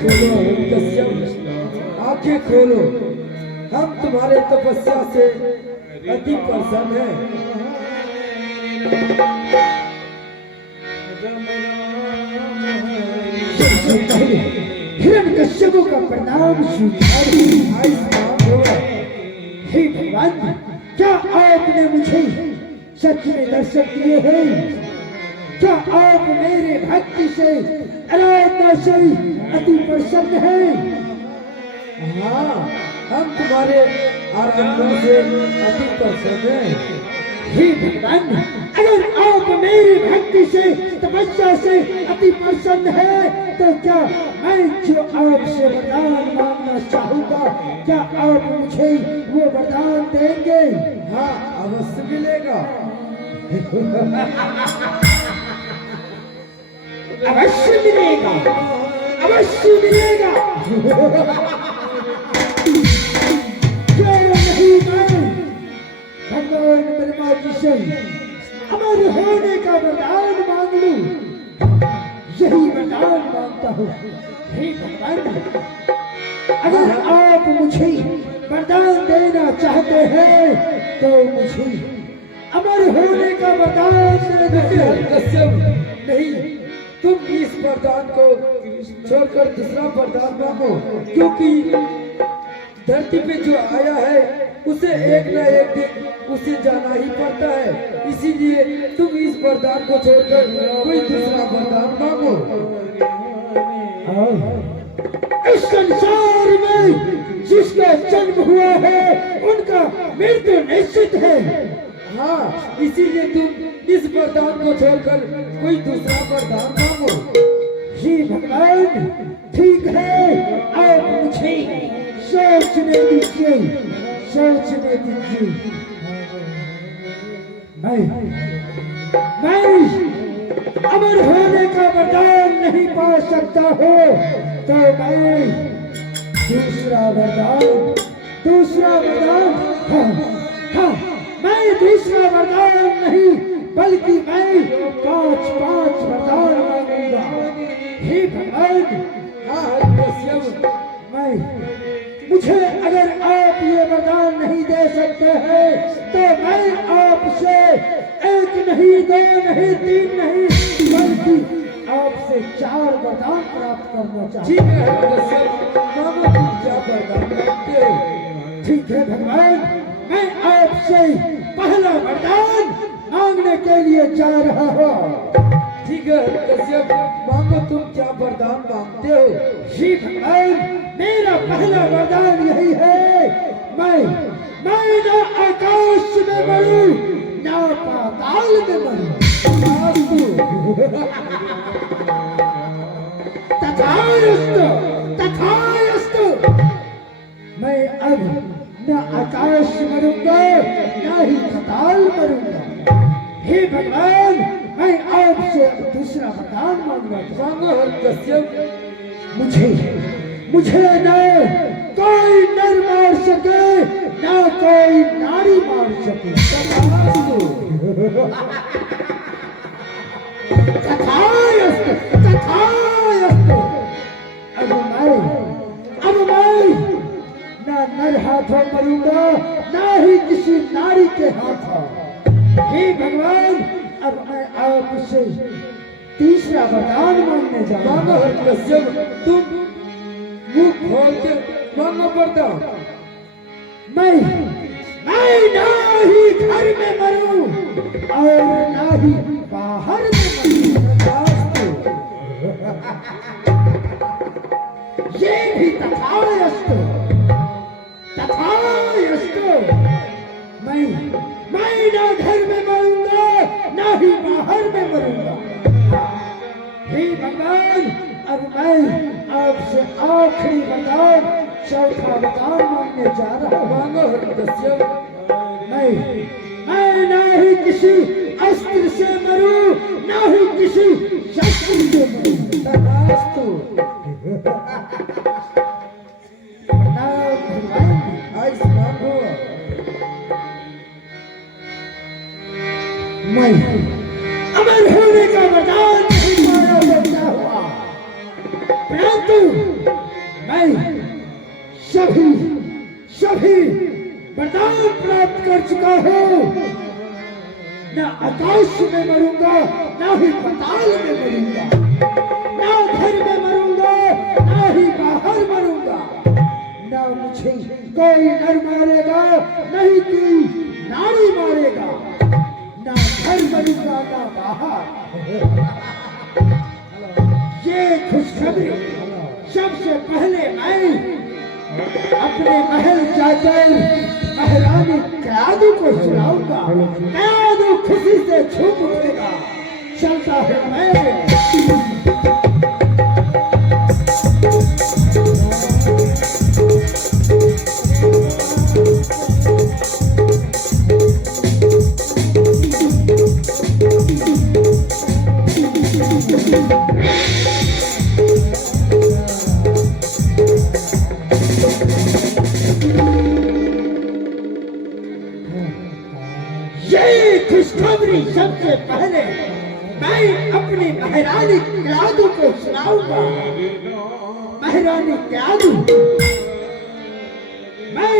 खोलो कश्यप, आंखें खोलो। हम तुम्हारे तपस्या से अति प्रसन्न हैं। हिरण्यकश्यप का प्रणाम स्वीकार। हे भगवान, क्या आपने मुझे सच में दर्शन दिए हैं? क्या आप मेरे भक्ति से आराधना से अति प्रसन्न हैं? हाँ, हम तुम्हारे आराधना से अति प्रसन्न हैं। हे भगवान, अगर आप मेरी भक्ति से तपस्या से अति प्रसन्न है तो क्या मैं जो आपसे वरदान मांगना चाहूंगा, क्या आप मुझे वो वरदान देंगे? हाँ, अवश्य मिलेगा। अवश्य मिलेगा, अवश्य मिलेगा। क्यों नहीं मैं भगवान ब्रह्मा जी से अमर होने का वरदान मांग लूं? यही वरदान मांगता हूँ। हे भगवान, अगर आप मुझे वरदान देना चाहते हैं तो मुझे अमर होने का वरदान दे दीजिए। कश्यप, नहीं, तुम इस वरदान को छोड़कर दूसरा वरदान मांगो, क्योंकि धरती पे जो आया है उसे एक न एक दिन उसे जाना ही पड़ता है। इसीलिए तुम इस वरदान को छोड़कर कोई दूसरा वरदान मांगो। इस संसार में जिसका जन्म हुआ है उनका मृत्यु निश्चित है। हाँ, इसीलिए तुम इस वरदान को छोड़कर कोई दूसरा वरदान मांगो। जी भगवान, ठीक है, आप मुझे सोचने दीजिए, सोचने दीजिए। मैं अमर होने का वरदान नहीं पा सकता हो तो मैं दूसरा वरदान हाँ, मैं दूसरा वरदान नहीं बल्कि मैं 5 वरदान मांगूंगा। हे भगवान, हाँ कश्यप, मुझे अगर आप ये वरदान नहीं दे सकते हैं तो मैं आपसे 1 नहीं, 2 नहीं, 3 नहीं बल्कि आपसे 4 वरदान प्राप्त करना चाहता हूं। ठीक है कश्यप, मांगो तुम क्या वरदान मांगते हो। ठीक है भगवान, मैं आपसे पहला वरदान मांगने के लिए जा रहा हूँ। ठीक है कश्यप, मांगो तुम क्या वरदान मांगते हो। जी भगवान, मेरा पहला वरदान यही है, मैं ना आकाश में मरूं ना पाताल में मरूं। तथास्तु। मैं अब न आकाश मरूंगा ना ही पाताल मरूंगा। हे भगवान, मैं आपसे दूसरा वरदान मांगना चाहता हूं। मांगो कश्यप। मुझे न कोई नर मार सके ना कोई नारी मार सके। तथास्तु। अब मैं ना नर हाथों मरूंगा ना ही किसी नारी के हाथों। हे भगवान, अब मैं आपसे तीसरा वरदान मांगने जा रहा हूं। मांगो कश्यप, तुम मुंह खोल के मांगो वरदान। मैं ना ही घर में मरूं और ना ही बाहर में मरूं। ये भी तथास्तु। मैं ना घर में मरूंगा ना ही बाहर में मरूंगा। हे भगवान, अब मैं आपसे आखिरी वरदान, चौथा वरदान मांगने जा रहा हूं। मांगो कश्यप। मैं ना ही किसी अस्त्र से मरूं ना ही किसी शस्त्र से मरूं। तथास्तु। भगवान, आयुष्मान हो। मैं अमर होने का वरदान नहीं पाया तो क्या हुआ? प्राण परंतु मैं सभी वरदान प्राप्त कर चुका हूँ। न आकाश में मरूंगा, न ही पाताल में मरूंगा, न घर में मरूंगा, न ही बाहर मरूंगा। न मुझे कोई नर मारेगा, नहीं कोई नारी मारेगा। न घर मरूंगा, न बाहर। ये खुशखबरी सबसे पहले मैं अपने महल जाकर महारानी कयादू को सुनाऊंगा। कयादू खुशी से झूम उठेगा। चलता है मैं। यही खुशखबरी सबसे पहले मैं अपनी महारानी कयादू को सुनाऊंगा। महारानी कयादू, मैं